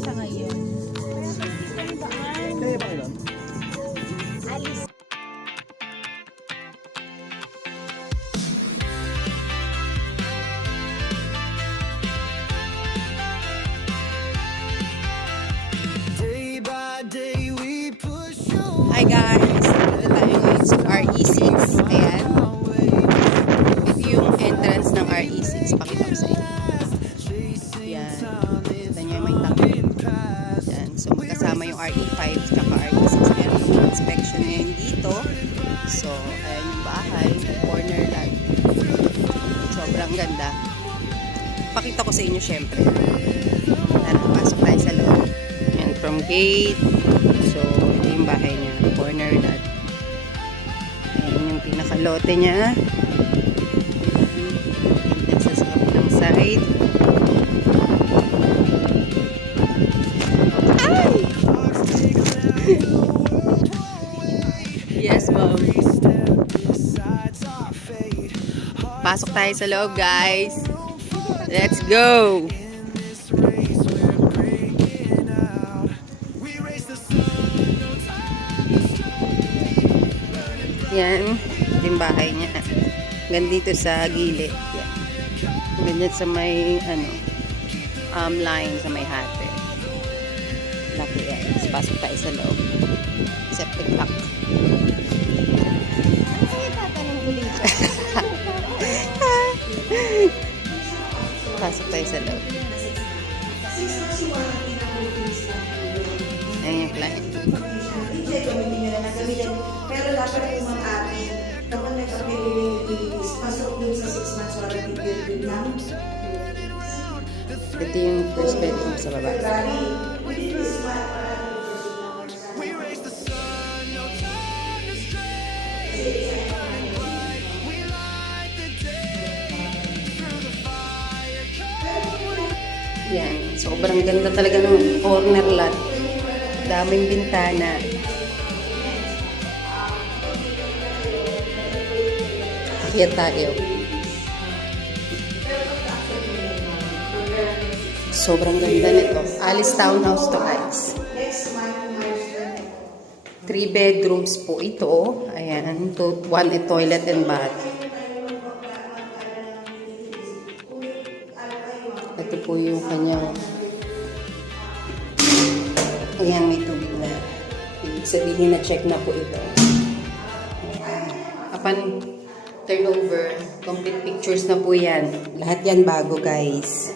sa ngayon. Kaya kasi kami daan. Kaya ba yun? Alis. Hi guys! Dito tayo ngayon sa RE6. Ayan. Ito yung entrance ng RE6. Pakita ko sa inyo. Ayan. Kita nyo may tank. Ayan. So magkasama yung RE5 tsaka RE6. Meron yung inspection ngayon dito. So ayan yung bahay. Corner lot. Sobrang ganda. Pakita ko sa inyo syempre. Tara, pasok tayo sa loob. Ayan, from gate. So ito yung bahay niya. Corner lot. Ayan yung pinakalote niya. Pinta sa kabilang side. Ay! Yes, ma'am. Pasok tayo sa loob, guys. Let's go! Yan, yung bahay niya. Gandito sa gilid. Yan. Ganyan sa may, line, sa may hate. Laki yan. Tapos pasok tayo sa loob. Septic tank. Ano yung tatanong ulit? Pasok tayo sa loob. Ayan yung client. Pero dapat yung mga ate, kapag nag-availability, pasok dun sa 6 months warranty period lang. Ito yung first bedroom sa baba. Within this month, Yan. Sobrang ganda talaga ng corner lot. Daming bintana. Akyat tayo. Sobrang ganda nito. Alice Townhouse to guys. 3 bedrooms po ito. Ayan. 1 toilet and bath. Ito po yung kanyang ayan, may tubig na. Ibig sabihin na check na po ito. Upon turnover, complete pictures na po yan. Lahat yan bago guys.